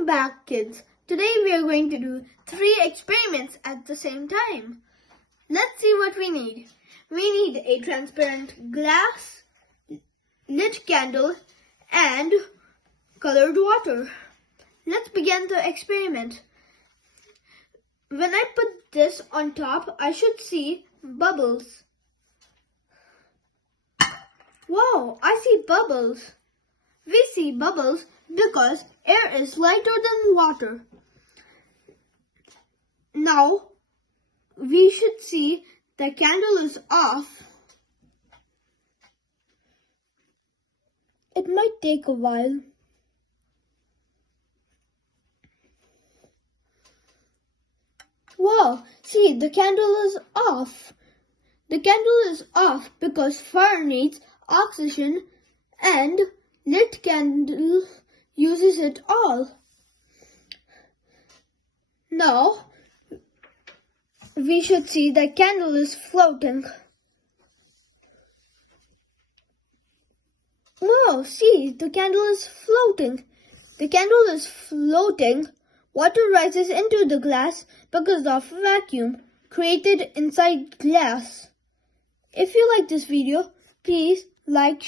Welcome back, kids. Today we are going to do 3 experiments at the same time. Let's see what we need. We need a transparent glass, lit candle, and colored water. Let's begin the experiment. When I put this on top, I should see bubbles. Wow, I see bubbles. We see bubbles because air is lighter than water. Now, we should see the candle is off. It might take a while. Wow, see, the candle is off. The candle is off because fire needs oxygen and lit candle uses it all. Now, we should see the candle is floating. Wow, see, the candle is floating. The candle is floating. Water rises into the glass because of vacuum created inside glass. If you like this video, please like,